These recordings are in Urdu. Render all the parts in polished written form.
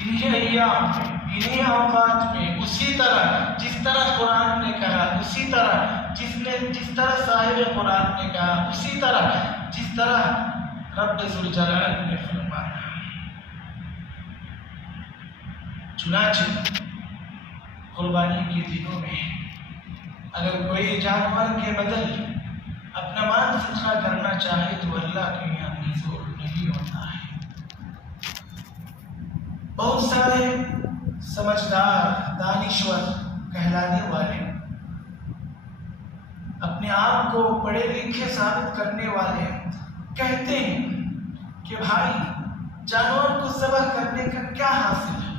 انہیں ایام میں، انہیں اوقات میں، اسی طرح جس طرح قرآن نے کہا، اسی طرح جس طرح صاحب قرآن نے کہا، اسی طرح جس طرح رب ذوالجلال نے فرمایا۔ چنانچہ قربانی کے دنوں میں اگر کوئی جانور کے بدل اپنا مال صدقہ کرنا چاہے تو اللہ کے یہاں منظور نہیں ہوتا ہے۔ بہت سارے سمجھدار، دانشور کہلانے والے، اپنے آپ کو پڑھے لکھے ثابت کرنے والے کہتے ہیں کہ بھائی جانور کو ذبح کرنے کا کیا حاصل ہے؟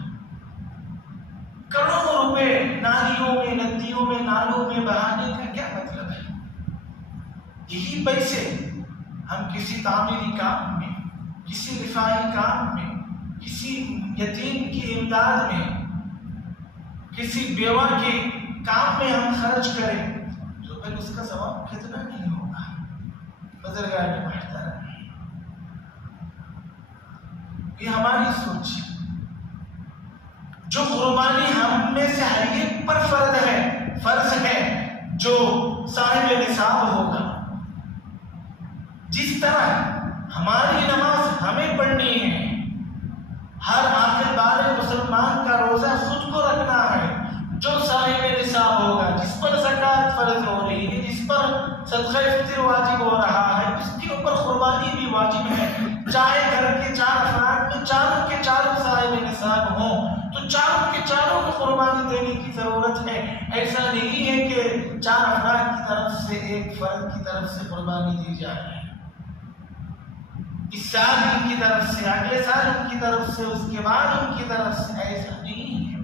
کروڑوں روپے نالیوں میں، ندیوں میں، نالوں میں بہانے کا کیا مطلب ہے؟ یہی پیسے ہم کسی تعمیری کام میں، کسی رفاہی کام میں، کسی یتیم کی امداد میں، کسی بیوہ کے کام میں ہم خرچ کریں تو پھر اس کا ثواب کتنا نہیں ہوگا؟ بزرگان محترم، یہ ہماری سوچ ہے۔ جو قربانی ہم میں سے ہر ایک پر فرض ہے جو صاحب نصاب ہوگا، جس طرح ہماری نماز ہمیں پڑھنی ہے، ہر عاقل بالغ مسلمان کا روزہ خود کو رکھنا ہے، جو صاحب نصاب ہوگا، جس پر زکوٰۃ فرض ہو رہی ہے، جس پر صدقہ فطر واجب ہو رہا ہے، اس کے اوپر قربانی بھی واجب ہے۔ چاہے گھر کے 4 افراد میں چاروں کے چاروں صاحب نصاب ہوں تو چاروں کے چاروں کو قربانی دینے کی ضرورت ہے۔ ایسا نہیں ہے کہ 4 افراد کی طرف سے ایک فرد کی طرف سے قربانی دی جائے، اس سال ان کی طرف سے، اگلے سال ان کی طرف سے، اس کے بعد ان کی طرف سے، ایسا نہیں ہے۔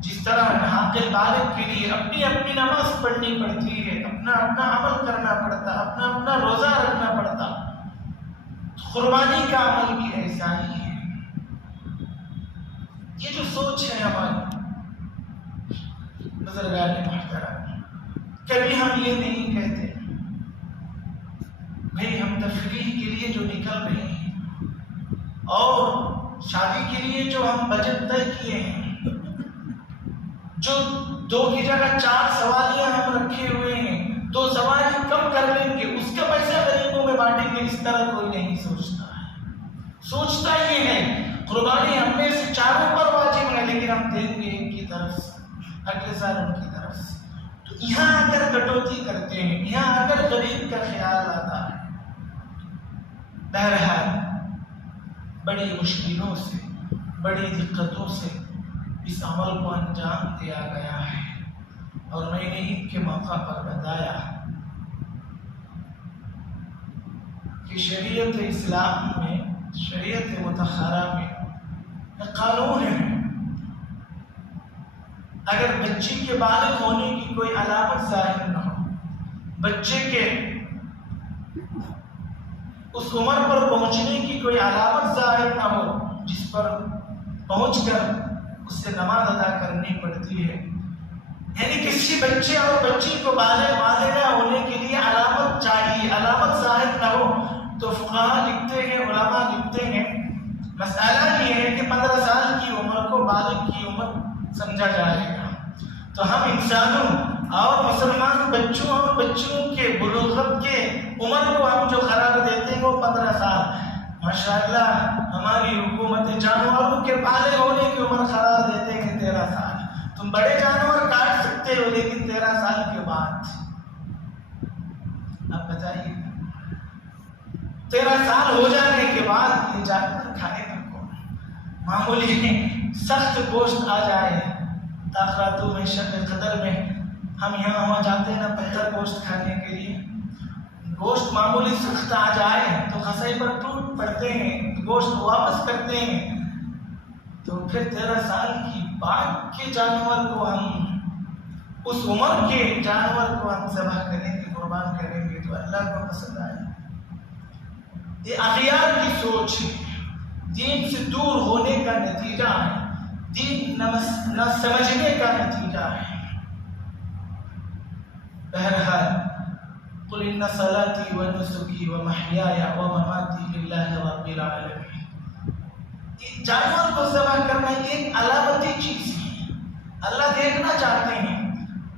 جس طرح عاقل بالغ کے لیے اپنی اپنی نماز پڑھنی پڑتی ہے، اپنا اپنا عمل کرنا پڑتا، اپنا اپنا روزہ رکھنا پڑتا، قربانی کا عمل بھی ایسا ہی ہے۔ یہ جو سوچ ہے ہماری بزرگان محترم، کبھی ہم یہ نہیں کہتے بھئی ہم تفریح کے لیے جو نکل رہے ہیں اور شادی کے لیے جو ہم بجٹ طے کیے ہیں، جو 2 کی جگہ 4 سواریاں ہم رکھے ہوئے ہیں، 2 سواری کم کر لیں گے، اس کا پیسہ غریبوں میں بانٹیں گے، اس طرح کوئی نہیں سوچتا ہے۔ سوچتا یہ ہے قربانی ہم میں سے چاروں پر واجب ہے، لیکن ہم دیں گے ان کی طرف سے، اگلے سال ان کی طرف سے۔ تو یہاں اگر کٹوتی کرتے ہیں، یہاں اگر غریب کا خیال آتا ہے، بہرحال بڑی مشکلوں سے، بڑی دقتوں سے اس عمل کو انجام دیا گیا ہے۔ اور میں نے عید کے موقع پر بتایا کہ شریعت اسلام میں، شریعت مطہرہ میں قانون ہے، اگر بچی کے بالغ ہونے کی کوئی علامت ظاہر نہ ہو، بچے کے اس عمر پر پہنچنے کی کوئی علامت ظاہر نہ ہو جس پر پہنچ کر اس سے نماز ادا کرنی پڑتی ہے، یعنی کسی بچے اور بچی کو بالغ ہونے کے لیے علامت چاہیے، علامت ظاہر نہ ہو، تو فقہاء لکھتے ہیں، علماء لکھتے ہیں، مسئلہ یہ ہے کہ 15 سال کی عمر کو بالغ کی عمر سمجھا جائے گا۔ تو ہم انسانوں اور مسلمان بچوں اور بچیوں کے بلوغت کے عمر کو ہم جو قرار دیتے ہیں وہ 15 سال۔ ماشاءاللہ ہماری حکومت جانوروں کے بالغ ہونے کی عمر قرار دیتے ہیں 13 سال۔ تم بڑے جانور کاٹ سکتے ہو لیکن 13 سال کے بعد، اب بتائیے 13 سال ہو جانے کے بعد یہ جانور کھائے گا کون؟ معمولی سخت گوشت آ جائے، تاخراتوں میں، شب قدر میں ہم یہاں وہاں جاتے ہیں نا پتھر گوشت کھانے کے لیے، گوشت معمولی سخت آ جائے تو خسائی پر ٹوٹ پڑتے ہیں، گوشت واپس کرتے ہیں، تو پھر 13 سال کی بعد کے جانور کو ہم، اس عمر کے جانور کو ہم ذبح کریں گے، قربان کریں گے تو اللہ کو پسند آئے۔ یہ اغیار کی سوچ ہے، دین سے دور ہونے کا نتیجہ ہے، دین نہ سمجھنے کا نتیجہ ہے۔ بہرحال قل ان صلاتي ونسكي ومحياي ومماتي لله رب العالمين، جانور کو ذبح کرنا ایک علامتی چیز ہے، اللہ دیکھنا چاہتے ہیں۔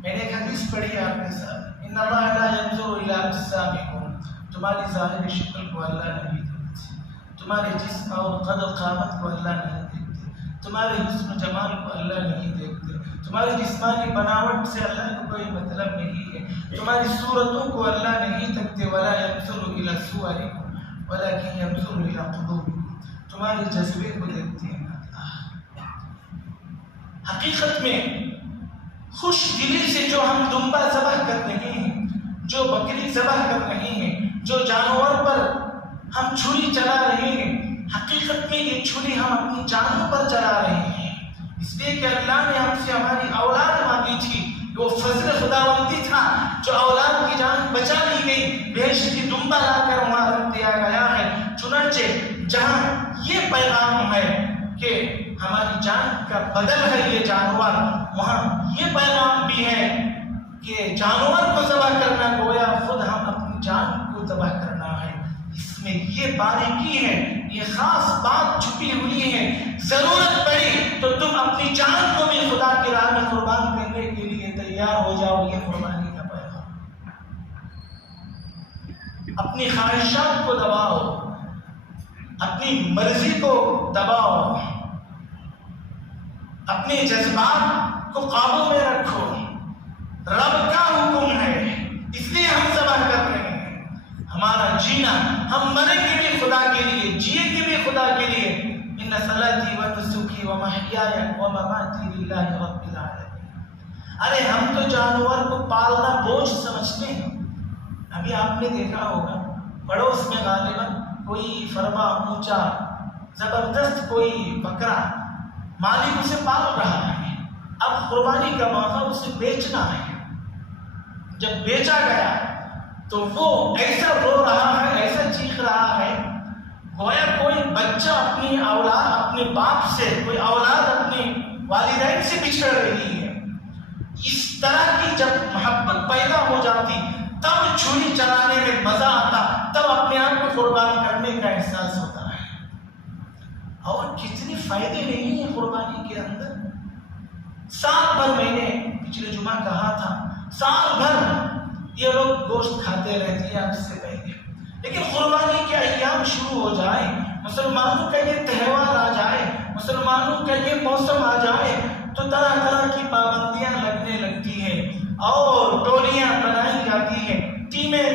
میں نے ایک حدیث پڑھی ہے آپ کے ساتھ، ان اللہ لا ينظر الى اجسامکم، تمہاری ظاہری شکل کو اللہ نہیں دیکھتے، تمہارے جسم اور قد و قامت کو اللہ نہیں دیکھتے، تمہارے حسن و جمال کو اللہ نہیں دیکھتے، تمہاری جسمانی بناوٹ سے اللہ کو کوئی مطلب نہیں ہے، تمہاری صورتوں کو اللہ نہیں دیکھتے، ولا ينظر الى صورکم ولكن ينظر الى قلوبکم، تمہارے جذبے کو دیکھتے ہیں اللہ۔ حقیقت میں خوش دلی سے جو ہم دمبا ذبح کر رہے ہیں، جو بکری ذبح کر رہے ہیں، جو جانور پر ہم چھری چلا رہے ہیں، حقیقت میں یہ چھری ہم اپنی جانوں پر چلا رہے ہیں، اس لیے کہ اللہ نے ہم سے ہماری اولاد مانگی تھی، وہ فضل خداوندی تھا جو اولاد کی جان بچا لی گئی، بہشتی دمبا لا کر وہاں رکھ دیا گیا ہے۔ چنانچہ جہاں یہ پیغام ہے کہ ہماری جان کا بدل ہے یہ جانور، وہاں یہ پیغام بھی ہے کہ جانور کو ذبح کرنا گویا خود ہم اپنی جان کو ذبح کرنا ہے۔ اس میں یہ باریکی ہے، یہ خاص بات چھپی ہوئی ہے، ضرورت پڑی تو تم اپنی جان کو بھی خدا کی راہ میں قربان کرنے کے لیے تیار ہو جاؤ، یہ قربانی کا پیغام۔ اپنی خواہشات کو دباؤ، اپنی مرضی کو دباؤ، اپنے جذبات کو قابو میں رکھو، رب کا حکم ہے اس لیے ہم ذبح کر رہے ہیں۔ ہمارا جینا، ہم مریں گے بھی خدا کے لیے، جییں گے بھی خدا کے لیے۔ ان صلاتی و نسکی و محیای و مماتی للہ رب العالمین۔ ارے ہم تو جانور کو پالنا بوجھ سمجھتے ہیں۔ ابھی آپ نے دیکھا ہوگا پڑوس میں غالباً کوئی فرما اونچا زبردست کوئی بکرا مالک اسے پال رہا ہے، اب قربانی کا موقع اسے بیچنا ہے۔ جب بیچا گیا تو وہ ایسا رو رہا ہے، ایسا چیخ رہا ہے گویا کوئی بچہ اپنی اولاد، اپنے باپ سے، کوئی اولاد اپنی والدین سے بچھڑ رہی ہے۔ اس طرح کی جب محبت پیدا ہو جاتی تب چھری چلانے میں مزہ آتا، تب اپنے آپ کو قربان کرنے کا احساس ہوتا ہے۔ اور کتنے فائدے نہیں ہیں قربانی کے اندر۔ سال بھر میں نے پچھلے جمعہ کہا تھا، سال بھر یہ لوگ گوشت کھاتے رہتے ہیں آپ سے پہلے، لیکن قربانی کے ایام شروع ہو جائے، مسلمانوں کا یہ تہوار آ جائے، مسلمانوں کا یہ موسم آ جائے تو طرح طرح کی پابندیاں لگنے لگتی ہیں اور ٹولیاں بنائی جاتی ہیں، ٹیمیں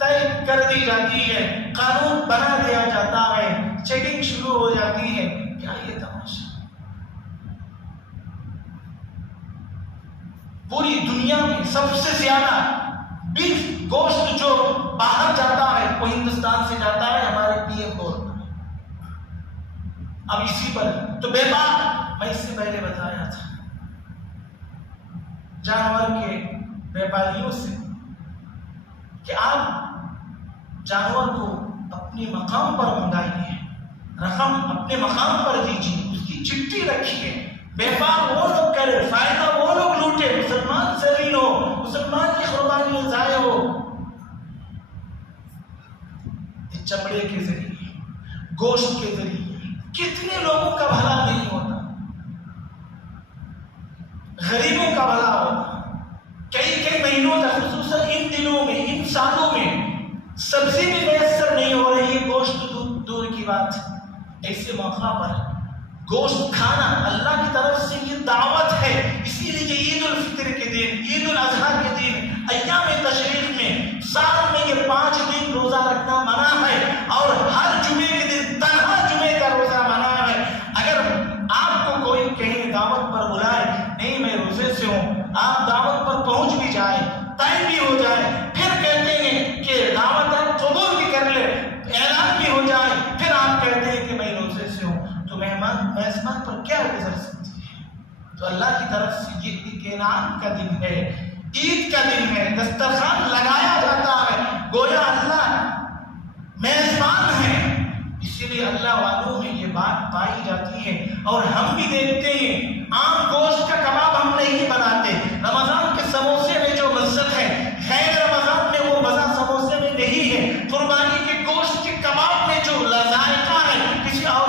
طے کر دی جاتی ہے، قانون بنا دیا جاتا ہے، چیکنگ شروع ہو جاتی ہے۔ کیا یہ تماشا؟ پوری دنیا میں سب سے زیادہ بیف گوشت جو باہر جاتا ہے وہ ہندوستان سے جاتا ہے ہمارے پی ایم بورڈ میں۔ اب اسی پر تو بے بات میں اس سے پہلے بتایا تھا جانور کے بیپاریوں سے کہ آپ جانور کو اپنے مقام پر منگائیے، رقم اپنے مقام پر دیجیے، اس کی چٹھی رکھیے، بیپار وہ لوگ کرے، فائدہ وہ لوگ لوٹے، مسلمان ذلیل ہو، مسلمان کی قربانی ضائع ہو۔ چمڑے کے ذریعے، گوشت کے ذریعے کتنے لوگوں کا بھلا نہیں ہوتا، غریبوں کا بھلا ہوتا۔ کئی مہینوں تک، خصوصاً ان دنوں میں، ان سالوں میں سبزی بھی میسر نہیں ہو رہی ہے، گوشت دور کی بات۔ ایسے موقع پر گوشت کھانا اللہ کی طرف سے یہ دعوت ہے، اسی لیے عید الفطر کے دن، عید الاضحیٰ کے دن، ایام تشریق میں سال میں یہ 5 دن روزہ رکھنا منع ہے، اور ہر جمعے کے دن تنہا جمعے کا روزہ منع ہے۔ اگر آپ کو کوئی کہیں دعوت پر بلائے، نہیں میں روزے سے ہوں، آپ دعوت پر پہنچ بھی جائے، طے بھی ہو جائے، پھر کہتے ہیں کہ دعوت آپ قبول بھی کر لے، اعلان بھی ہو جائے، پھر آپ کہتے ہیں کہ میں روزے سے ہوں، تو میزبان پر کیا گزر سکتی ہے؟ تو اللہ کی طرف سے یہ ایک انعام کا دن ہے، عید کا دن ہے، دسترخوان لگایا جاتا ہے، گویا اللہ میزبان ہے۔ اسی لیے اللہ والوں میں یہ بات پائی جاتی ہے، اور ہم بھی دیکھتے ہیں عام گوشت کا کباب ہم نہیں بناتے۔ رمضان کے سموسے میں جو لذت ہے غیر رمضان میں وہ مزہ سموسے میں نہیں ہے، قربانی کے گوشت کے کباب میں جو ذائقہ ہے کسی اور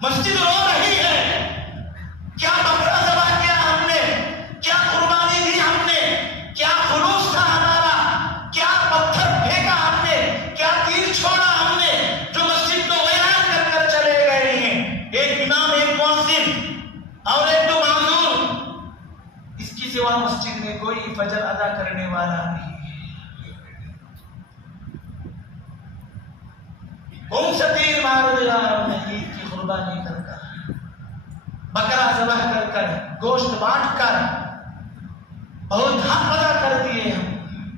مسجد رو رہی ہے. کیا بکرا ذبح کیا ہم نے, کیا قربانی دی ہم نے, کیا خلوص تھا ہمارا, کیا پتھر پھینکا ہم نے, کیا تیر چھوڑا ہم نے, جو مسجد کو ویران کر کر چلے گئے ہیں. ایک امام, ایک مؤذن اور ایک دو معذور, اس کی سوا مسجد میں کوئی فجر ادا کرنے والا نہیں. کون سا تیر مار دیا ہم نے عید کی قربانی کر کر, بکرا ذبح کر کر, گوشت بانٹ کر, بہت حق ادا کر دیے ہم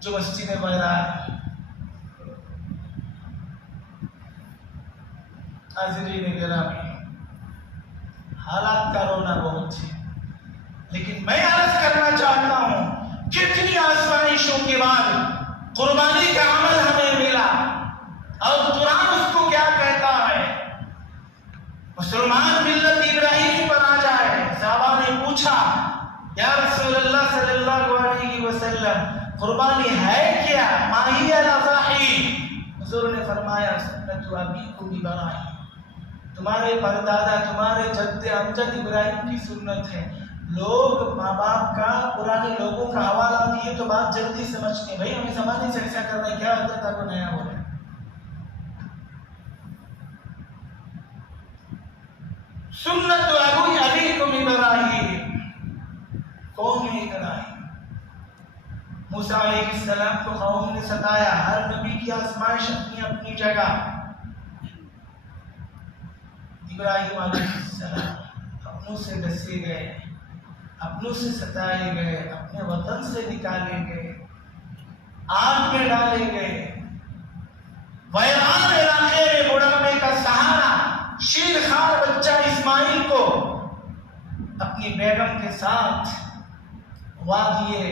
جو مسجد ویران. حاضرین گرامی, حالات کا رونا بہت ہے, لیکن میں عرض کرنا چاہتا ہوں کتنی آزمائشوں کے بعد قربانی کا عمل ہمیں ملا. اور قرآن اس کو کیا کہتا ہے, مسلمان ملت ابراہیم پر آ جائے. صحابہ نے پوچھا یا رسول اللہ صلی اللہ علیہ وسلم قربانی ہے کیا, ما ہی الاضاحی. حضور نے فرمایا سنت ابیکم ابراہیم, تمہارے پردادا تمہارے جد امجد ابراہیم کی سنت ہے. لوگ ماں باپ کا, پرانے لوگوں کا حوالہ دیے تو بات جلدی سمجھتے ہیں, بھائی ہمیں زمانے سے ایسا کرنا کیا ہوتا تھا, کو نیا ہو رہا ہے. سنت ابیکم ابراہیم. کون ہے ابراہیم؟ موسیٰ علیہ السلام کو قوم نے ستایا. ہر نبی کی آزمائش اپنی اپنی جگہ. ابراہیم علیہ السلام اپنوں سے ڈسے گئے, اپنوں سے ستائے گئے, اپنے وطن سے نکالے گئے, آگ میں ڈالے گئے, ویران علاقے میں بڑھاپے کا سہارا شیر خوار بچہ اسماعیل کو اپنی بیگم کے ساتھ وادی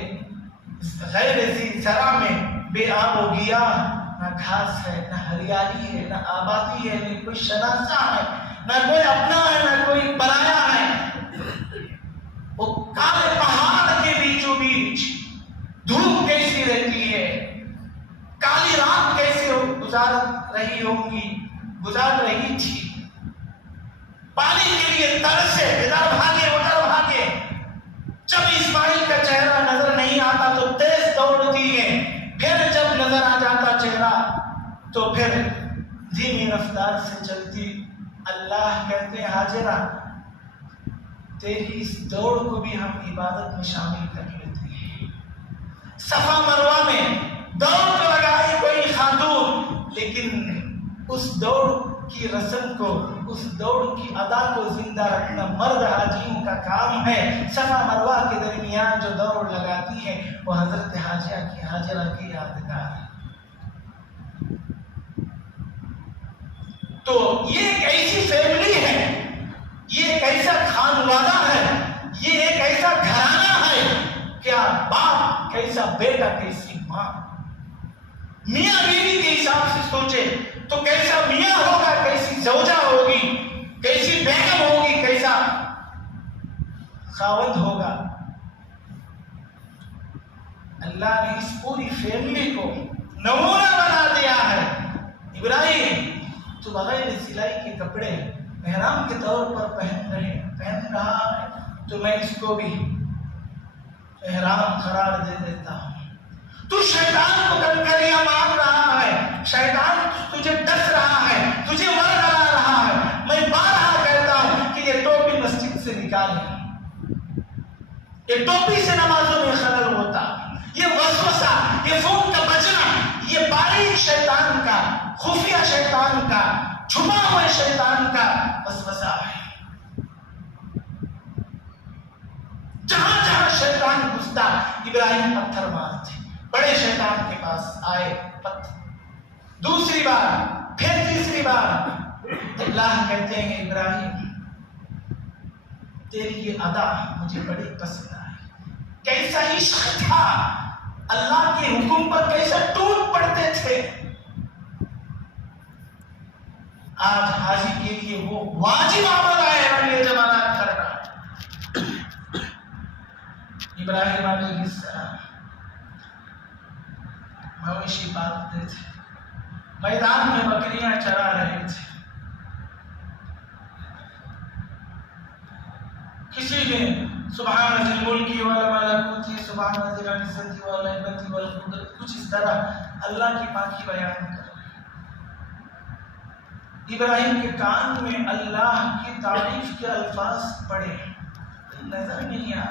غیر ذی زرع میں بے آب و گیاہ, نہ گھاس ہے, نہ ہریالی ہے, نہ آبادی ہے, نہ کوئی شناسہ ہے, نہ کوئی اپنا ہے, نہ کوئی پرایا ہے. وہ کالے پہاڑ کے بیچوں بیچ دھوپ کیسی رہتی ہے, کالی رات کیسے گزار رہی تھی, پانی کے لیے ترسے, ادھر بھاگے ادھر بھاگے. جب اسماعیل کا چہرہ نظر نہیں آتا تو تیز دوڑتی ہے, پھر جب نظر آ جاتا چہرہ تو پھر دھیمی رفتار سے چلتی. اللہ کہتے ہیں حاجرہ تیری اس دوڑ کو بھی ہم عبادت میں شامل کر لیتے ہیں. صفا مروہ میں دوڑ تو لگائی کوئی خاتون, لیکن اس دوڑ کی رسم کو, اس دوڑ کی ادا کو زندہ رکھنا مرد حاجیوں کا کام ہے. صفا مروہ کے درمیان جو دوڑ لگاتی ہے وہ حضرت حاجرہ کی یادگار ہے. تو یہ ایک ایسی فیملی ہے, یہ ایک ایسا خانوادہ ہے, یہ ایک ایسا گھرانہ ہے. کیا باپ کیسا بیٹا کیسی ماں. میاں بیوی کے حساب سے سوچے تو کیسا میاں ہوگا, کیسی زوجہ ہوگی, کیسی بیگم ہوگی, کیسا خاوند ہوگا. اللہ نے اس پوری فیملی کو نمونہ بنا دیا ہے. ابراہیم تو بغیر سلائی کے کپڑے احرام کے طور پر پہن رہا ہے, تو میں اس کو بھی احرام قرار دے دیتا ہوں. تو شیطان کو کنکریاں مار رہا ہے, شیطان تجھے ڈس رہا ہے, تجھے مر ڈلا رہا ہے. میں بارہا کہتا ہوں کہ یہ ٹوپی مسجد سے نکالیں, یہ ٹوپی سے نمازوں میں خلل ہوتا, یہ وسوسہ, یہ فون کا بجنا, یہ باریک شیطان کا, خفیہ شیطان کا, چھپا ہوئے شیطان کا وسوسہ ہے. جہاں جہاں شیطان گھستا ابراہیم پتھر مارتے. بڑے شیطان کے پاس آئے پتھر, دوسری بار, پھر تیسری بار. اللہ کہتے ہیں ابراہیم تیری یہ ادا مجھے بڑی پسند آئی. کیسا عشق تھا, اللہ کے حکم پر کیسا ٹوٹ پڑتے تھے. آج حاجی کے لیے وہ واجب عمل ہے اگلے زمانہ کرنا. ابراہیم علیہ السلام مویشی پالتے تھے, میدان میں بکریاں چرا رہے تھے. کسی نے سبحان ذی الملک والملکوت، سبحان ذی العزت والہیبت والقدرت، کچھ اس طرح اللہ کی پاکی بیان کر. ابراہیم کے کان میں اللہ کی تعریف کے الفاظ پڑے، نظر نہیں آیا.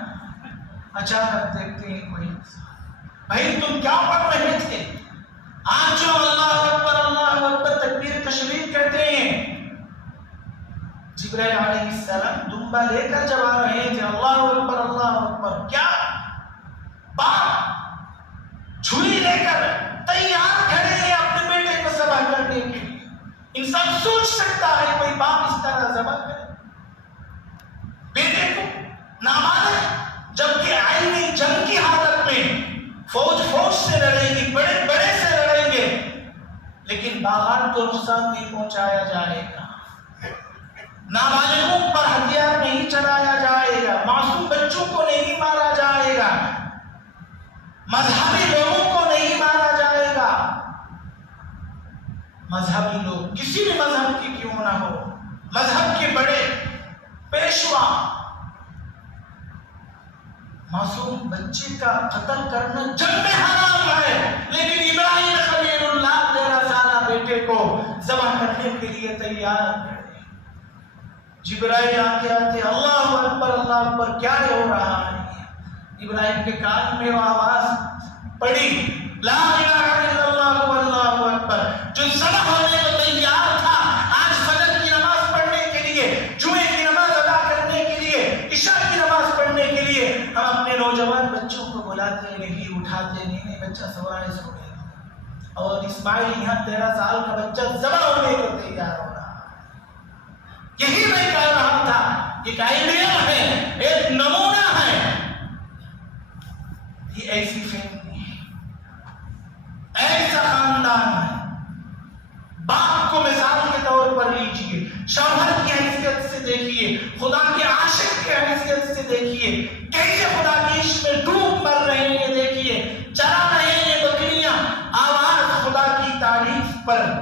اچانک دیکھتے ہیں کوئی بھائی تم کیا پڑھ رہے تھے؟ آج جو اللہ اکبر تکبیر تشریف کہتے ہیں، جبرائیل علیہ السلام دمبا لے کر جب آ رہے تھے، اللہ اکبر کیا باپ چھری لے کر تیار کھڑے ہیں اپنے بیٹے کو ذبح کرنے کے لیے. انسان سوچ سکتا ہے کوئی باپ اس طرح ذبح کرے بیٹے کو نابالغ، جبکہ عینی جنگ کی حالت میں فوج سے لڑیں گی، بڑے سے لڑیں گے، لیکن باغات کو نقصان نہیں پہنچایا جائے گا، نابالغوں پر ہتھیار نہیں چلایا جائے گا، معصوم بچوں کو نہیں مارا جائے گا، مذہبی لوگوں کو نہیں مارا جائے گا. مذہبی لوگ کسی بھی مذہب کی کیوں نہ ہو، مذہب کے بڑے پیشوا، معصوم بچے کا قتل کرنا جنگ میں حرام ہے، لیکن ابراہیم خلیل اللہ 13 سالہ بیٹے کو ذبح کرنے کے لیے تیار ہے. جبرائیل آتے اللہ اکبر کیا ہو رہا ہے؟ ابراہیم کے کان میں وہ آواز پڑی، لا الہ الا اللہ واللہ اکبر. جو ذبح ہونے کو تیار تھا آج فجر کی نماز پڑھنے کے لیے، جمعے کی نماز ادا کرنے کے لیے، عشاء کی نماز پڑھنے کے لیے، ہم اپنے نوجوان بچوں کو بلاتے نہیں، اٹھاتے نہیں، بچہ سوائے سو گیا. اور اسماعیل یہاں 13 سال کا بچہ ذبح ہونے کو تیار ہو رہا. یہی میں کہہ رہا تھا، ایک آئیڈیا ہے، ایک نمونہ ہے. یہ ایسی فیملی ہے، ایسا خاندان ہے. باپ کو مثال کے طور پر لیجئے، شوہر کی حیثیت سے دیکھیے، خدا کے عاشق کی حیثیت سے دیکھیے، کیسے خدا کی عشق میں ڈوب مر رہے ہیں. دیکھیے چلا رہے ہیں بکریاں، آواز خدا کی تعریف پر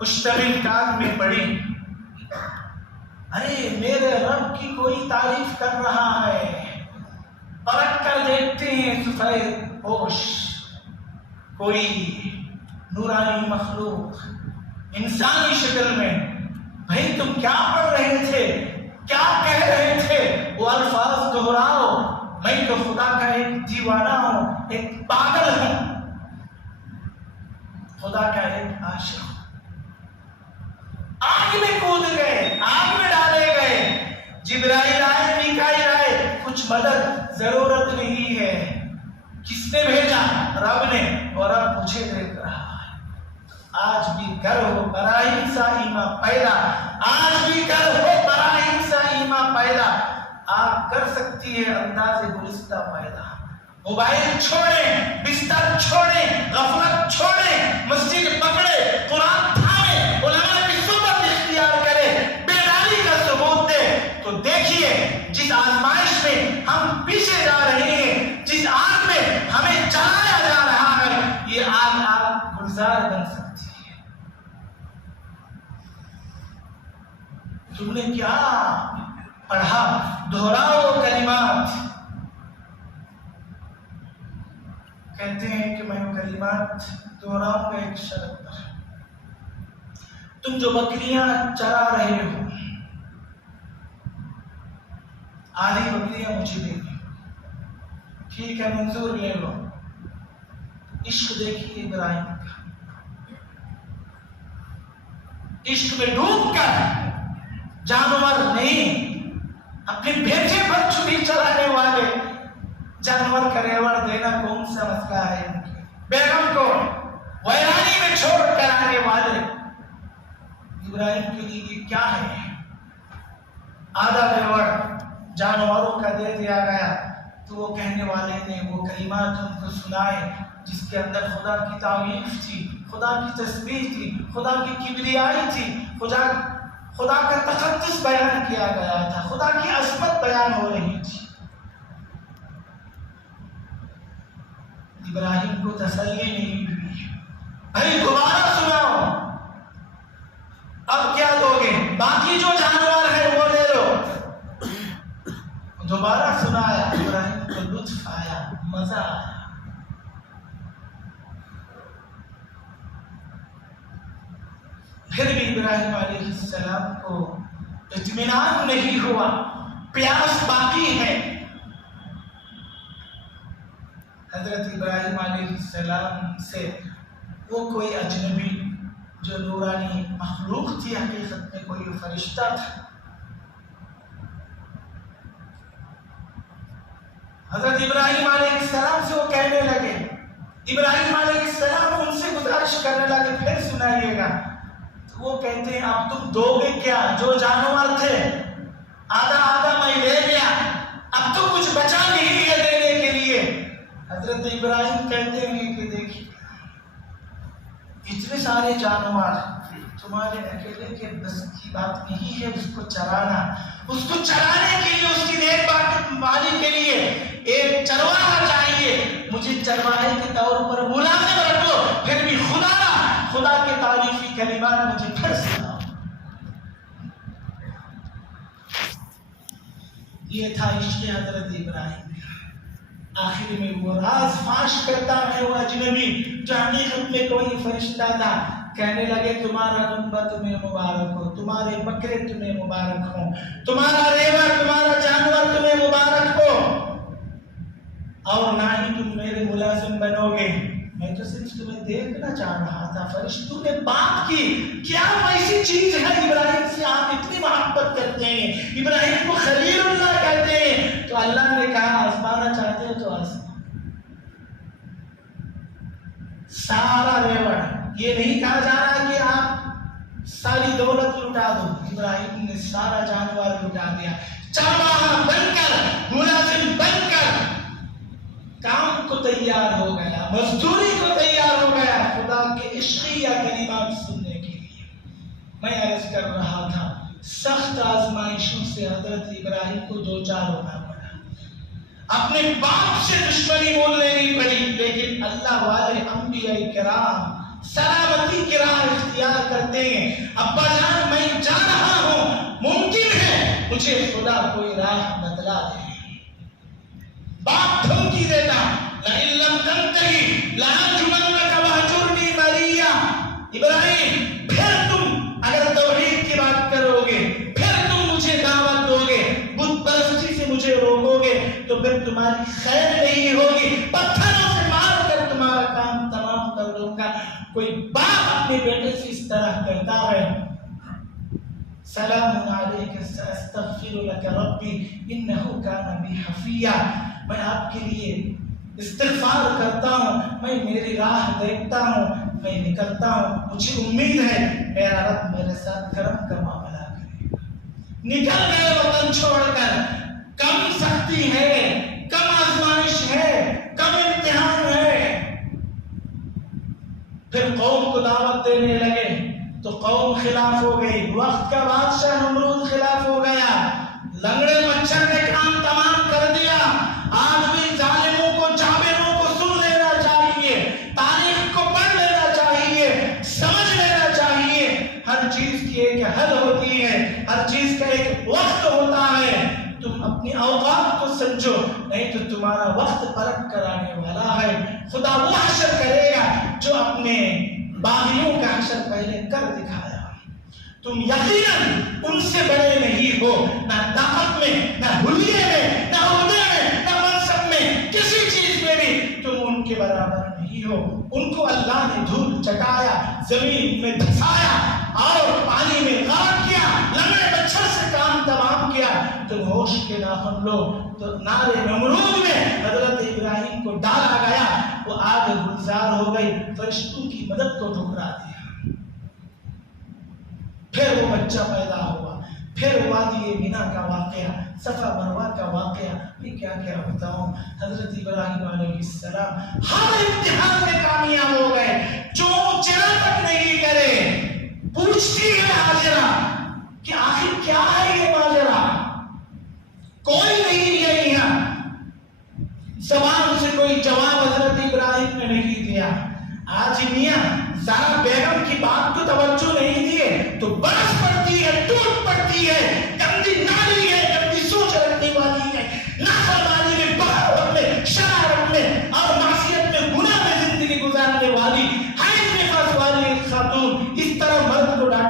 مشتمل کان میں پڑی. ارے میرے رب کی کوئی تعریف کر رہا ہے. پرکھ کر دیکھتے ہیں سفید پوش کوئی نورانی مخلوق انسانی شکل میں. بھائی تم کیا پڑھ رہے تھے، کیا کہہ رہے تھے؟ وہ الفاظ دہراؤ. میں تو خدا کا ایک دیوانہ ہوں، ایک پاگل ہوں، خدا کا ایک عاشق ہوں. آگ میں کود گئے، آگ میں ڈالے گئے. جبرائیل آئے، میکائیل آئے، کچھ مدد ضرورت نہیں ہے. کس نے بھیجا؟ رب نے، اور اب مجھے دیکھ رہا ہے. آج بھی گر ہو براہیم سا ایمان پیدا، آج بھی گر ہو براہیم سا ایمان پیدا. آپ کر سکتی ہے انداز گلستہ پیدا. موبائل چھوڑیں، بستر چھوڑیں، غفلت چھوڑیں، مسجد پکڑے، قرآن تھامے، علماء کی صحبت اختیار کرے، بیداری کا ثبوت دے. تو دیکھیے جس آزمائش میں ہم پیچھے جا رہے ہیں، جس آگ میں ہمیں چلایا جا رہا ہے، یہ آگ گلزار بن سکتی ہے. تم نے کیا پڑھا؟ دہراؤ کلمات. کہتے ہیں کہ میں کلمات دہراؤں گا ایک شرط پر. تم جو بکریاں چرا رہے ہو، آدھی بکریاں مجھے دے دیں. ٹھیک ہے، منظور لے لو. عشق دیکھیے ابراہیم کا، عشق میں ڈوب کر، جانور نہیں، اپنے بیٹے پر چھری چلانے والے جانور کا ریوڑ دینا کون سا مسئلہ ہے؟ ان کے بیگم کو ویرانی میں چھوڑ کر آنے والے ابراہیم کے لیے یہ کیا ہے؟ آدھا ریوڑ جانوروں کا دے دیا گیا. تو وہ کہنے والے نے وہ کلمات ان کو سنائے جس کے اندر خدا کی تعریف تھی، خدا کی تسبیح تھی، خدا کی کبریائی تھی، خدا کا تقدس بیان کیا گیا تھا، خدا کی عظمت بیان ہو رہی تھی. ابراہیم کو تسلی نہیں ہوئی. بھائی دوبارہ سناؤ، اب کیا دو گے؟ باقی جو جانور ہے وہ لے لو. پھر بھی ابراہیم علیہ السلام کو اطمینان نہیں ہوا، پیاس باقی ہے۔ حضرت ابراہیم علیہ السلام سے وہ کوئی اجنبی جو نورانی مخلوق تھی، حقیقت میں کوئی فرشتہ تھا، حضرت ابراہیم علیہ السلام سے وہ کہنے لگے، ابراہیم علیہ السلام ان سے گزارش کرنے لگے پھر سنائیے گا، تو وہ کہتے ہیں اب تم دو گے کیا؟ جو جانور تھے آدھا آدھا میں لے گیا، اب تو کچھ بچا نہیں ہے دینے کے لیے۔ حضرت ابراہیم کہتے ہیں کہ دیکھیے اتنے سارے جانور تمہارے اکیلے کے بس کی بات نہیں ہے، اس کو چرانا، اس کو چرانے کے لیے، اس کی دیکھ بھال کے لیے ایک چرواہا چاہیے، مجھے چرواہے کے طور پر ملازم رکھو، پھر بھی خدا کے تعریفی کلمات مجھے پھر سناؤ۔ یہ تھا عشق حضرت ابراہیم۔ آخر میں وہ راز فاش کرتا ہے وہ اجنبی جو حقیقت میں کوئی فرشتہ تھا، کہنے لگے تمہارا دمبا تمہیں مبارک ہو، تمہارے بکرے تمہیں مبارک ہو، تمہارا ریوڑ تمہارا جانور تمہیں مبارک ہو، اور نہ ہی تم میرے ملازم بنو گے، میں تو صرف تمہیں دیکھنا چاہ رہا تھا۔ فرشتوں نے بات کی، کیا ایسی چیز ہے ابراہیم سے آپ اتنی محبت کرتے ہیں، ابراہیم کو خلیل اللہ کہتے ہیں؟ تو اللہ نے کہا آزمانا چاہتے ہو تو آزما، سارا ریوڑ، یہ نہیں کہا جا رہا کہ آپ ساری دولت لٹا دو، ابراہیم نے سارا جانور لٹا دیا، چرواہا بن کر، ملازم بن کر کام کو تیار ہو گیا، مزدوری کو تیار ہو گیا، خدا کے عشقیہ کلمات سننے کے لیے۔ میں عرض کر رہا تھا سخت آزمائشوں سے حضرت ابراہیم کو دو چار ہونا پڑا، اپنے باپ سے دشمنی مول لینی پڑی، لیکن اللہ والے انبیاء کرام سلامتی کی راہ اختیار کرتے ہیں۔ ابا جان میں جا رہا ہوں، ممکن ہے مجھے خدا کوئی راہ بتلا دے۔ باپ دھمکی دیتا، لئن لم تنتہی لأرجمنک واہجرنی ملیہ، ابراہیم پھر تم اگر توحید کی بات کرو گے، پھر تم مجھے دعوت دو گے، بت پرستی سے مجھے روکو گے، تو پھر تمہاری خیر نہیں ہوگی، پتھروں سے مار کر تمہارا کام تمام کر دوں گا۔ کوئی باپ اپنے بیٹے سے اس طرح کرتا ہے؟ سلام علیک سأستغفر لک ربی انہ کان بی حفیہ، میں آپ کے لیے استغفار کرتا ہوں، میں میری راہ دیکھتا ہوں، میں نکلتا ہوں، مجھے امید ہے میرا رب میرے ساتھ کرم کا معاملہ کرے گا۔ نکل گئے وطن چھوڑ کر، کم سختی ہے، کم آزمائش ہے، کم امتحان ہے۔ پھر قوم کو دعوت دینے لگے تو قوم خلاف ہو گئی، وقت کا بادشاہ نمرود خلاف ہو گیا، لنگڑے مچھر نے کام تمام کر دیا۔ آج بھی ظالموں کو، جابروں کو سن لینا چاہیے، تاریخ کو پڑھ لینا چاہیے، سمجھ لینا چاہیے، ہر چیز کی ایک حد ہوتی ہے، ہر چیز کا ایک وقت ہوتا ہے۔ تم اپنی اوقات کو سمجھو، نہیں تو تمہارا وقت پلٹ کر آنے والا ہے۔ خدا وہ حشر کرے گا جو اپنے باغیوں کا حشر پہلے کر دکھایا۔ تم یقیناً ان سے بڑے نہیں ہو، نہ طاقت میں، نہ حلیے میں، نہ عہدے میں، نہ منصب میں، کسی چیز میں بھی تم ان کے برابر نہیں ہو۔ ان کو اللہ نے دھول چٹایا، زمین میں دھسایا اور پانی میں غرق کیا، لنگڑے مچھر سے کام تمام کیا۔ تم ہوش کے ناخن لو تو نارے نمرود میں حضرت ابراہیم کو ڈالا گیا، وہ آگ گلزار ہو گئی، فرشتوں کی مدد کو ٹھکرا دیا۔ پھر وہ بچہ پیدا ہوا، پھر وادی مینا کا واقعہ، صفا مروہ کا واقعہ، میں کیا کیا بتاؤں۔ حضرت ابراہیم علیہ السلام ہر امتحان میں کامیاب ہو گئے، جو چرا تک نہیں کرے۔ پوچھتی ہے حاجرہ کہ آخر کیا ہے یہ ماجرا، کوئی نہیں ہے یہاں، زبان سے کوئی جواب حضرت ابراہیم نے نہیں دیا۔ آج میاں زارا بیگم کی بات کو توجہ نہیں دیے تو برس پڑتی ہے، ٹوٹ پڑتی ہے، گندی نالی ہے، گندی سوچ رکھنے والی ہے، نافرمانی میں، بغاوت میں، شرارت میں اور معصیت میں، گناہ میں زندگی گزارنے والی، حیض نفاس والی ایک خاتون اس طرح مرد کو ڈانٹ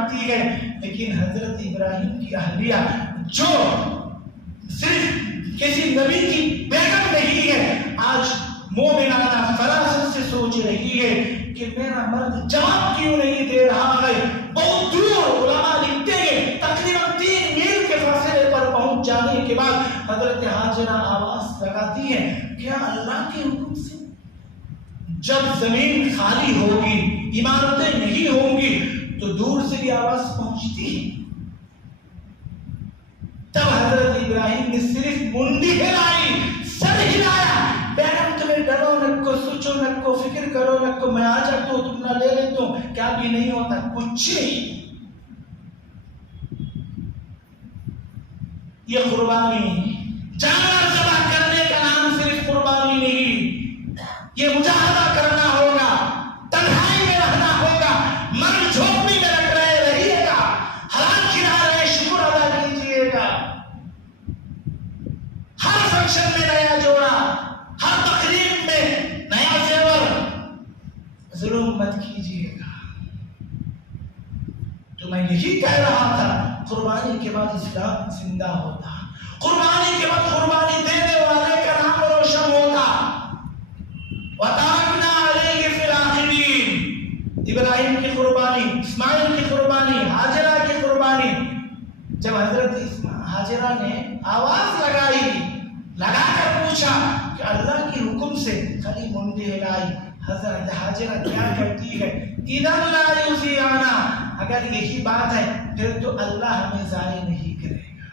کی اہلیہ جو صرف کسی نبی کی بیگم نہیں ہے، آج مومنانہ فراست سے سوچ رہی ہے کہ میرا مرد جواب کیوں نہیں دے رہا ہے۔ بہت دور علماء لکھتے ہیں تقریباً 3 میل کے فاصلے پر پہنچ جانے کے بعد حضرت ہاجرہ آواز لگاتی ہے، کیا اللہ کے حکم سے جب زمین خالی ہوگی، عمارتیں نہیں ہوں گی تو دور سے بھی آواز پہنچتی ہے؟ تب حضرت ابراہیم نے صرف منڈی ہلائی، سر ہلایا، بیگم تمہیں ڈرو نکو، سوچو نکو، فکر کرو نکو، میں آ جاتا ہوں، تم نہ لے لیتا ہوں، کیا بھی نہیں ہوتا، کچھ نہیں۔ یہ قربانی، جانور ذبح کرنے کا نام صرف قربانی نہیں، یہ مجاہدہ کرنا ہوگا، تنہائی میں رہنا ہوگا، مرد جھونپڑی میں رہیے گا، حلال کھلا رہے شکر ادا کیجیے گا، ہر فنکشن میں نیا جوڑا، ہر تقریب میں نیا زیور، ظلم مت کیجیے گا۔ تو میں یہی کہہ رہا تھا، قربانی کے بعد اسلام زندہ ہوتا، قربانی کے بعد قربانی دینے والے کا نام روشن ہوتا۔ وَتَرَكْنَا عَلَيْهِ فِي الْآخِرِينَ، ابراہیم کی قربانی، اسماعیل کی قربانی، ہاجرہ کی قربانی۔ جب حضرت ہاجرہ نے آواز لگا کر پوچھا کہ اللہ کے حکم سے خالی منڈی ہلائی، حضرت ہاجرہ کیا کرتی ہے، اِذَنْ لَا يُزِيعَنَا، اگر یہی بات ہے پھر تو اللہ ہمیں ضائع نہیں کرے گا۔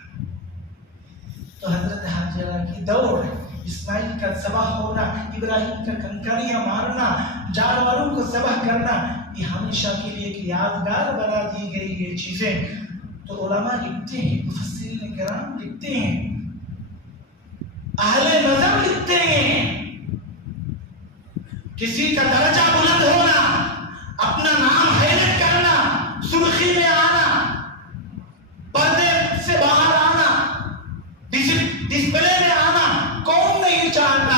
تو حضرت ہاجرہ کی دوڑ، اسماعیل کا ذبح ہونا، ابراہیم کا کنکریاں مارنا، جانوروں کو ذبح کرنا، یہ ہمیشہ کے لیے ایک یادگار بنا دی گئی یہ چیزیں۔ تو علماء لکھتے ہیں، مفسرین کرام لکھتے ہیں، اہل نظر لکھتے ہیں، کسی کا درجہ بلند ہونا، اپنا نام ہائلائٹ کرنا، سرخی میں آنا، پردے سے باہر آنا، ڈسپلے میں آنا کون نہیں چاہتا،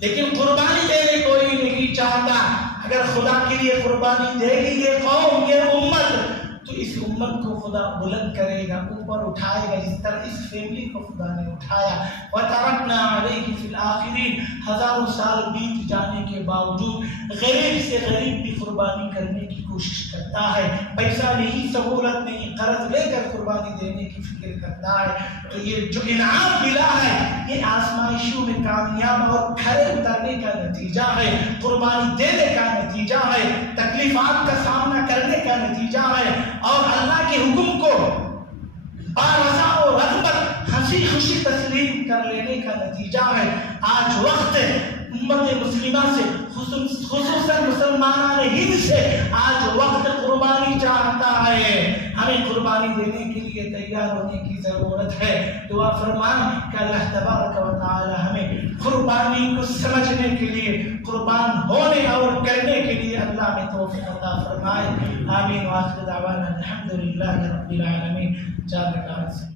لیکن قربانی دینے کوئی نہیں چاہتا۔ اگر خدا کے لیے قربانی دے گی یہ قوم، یہ امت، تو اس امت کو خدا بلند کرے گا، اوپر اٹھائے گا، جس طرح اس فیملی کو خدا نے اٹھایا۔ وَتَرَكْنَا عَلَيْهِ فِي الْآخِرِينَ، ہزاروں سال بیت جانے کے باوجود غریب سے غریب بھی قربانی کرنے کی کوشش کرتا ہے، پیسہ نہیں، سہولت نہیں، قرض لے کر قربانی دینے کی فکر کرتا ہے۔ تو یہ جو انعام ملا ہے یہ آزمائشوں میں کامیاب اور کھڑے اترنے کا نتیجہ ہے، قربانی دینے کا نتیجہ ہے، تکلیفات کا سامنا کرنے کا نتیجہ ہے، اور اللہ کے حکم کو بارضا و رغبت ہنسی خوشی تسلیم کر لینے کا نتیجہ ہے۔ آج وقت امت مسلمہ سے، خصوصاً مسلمانان ہند سے آج وقت قربانی چاہتا ہے، ہمیں قربانی دینے کے لیے تیار ہونے کی ضرورت ہے۔ دعا فرمائیں کہ اللہ تبارک و تعالی ہمیں قربانی کو سمجھنے کے لیے، قربان ہونے اور کرنے کے لیے اللہ میں توفیق عطا فرمائے۔ آمین۔ وآخر دعوانا الحمدللہ رب العالمین۔ 4 رکعت